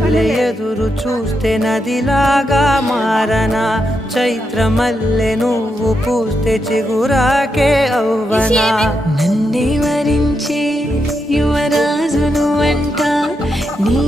మల్లె ఎదురు చూస్తే నదిలాగా మారనా, చైత్ర మల్లె నువ్వు పూస్తే చిగురాకే అవ్వనా. నన్నే వరించే యువరాజును అంట నీ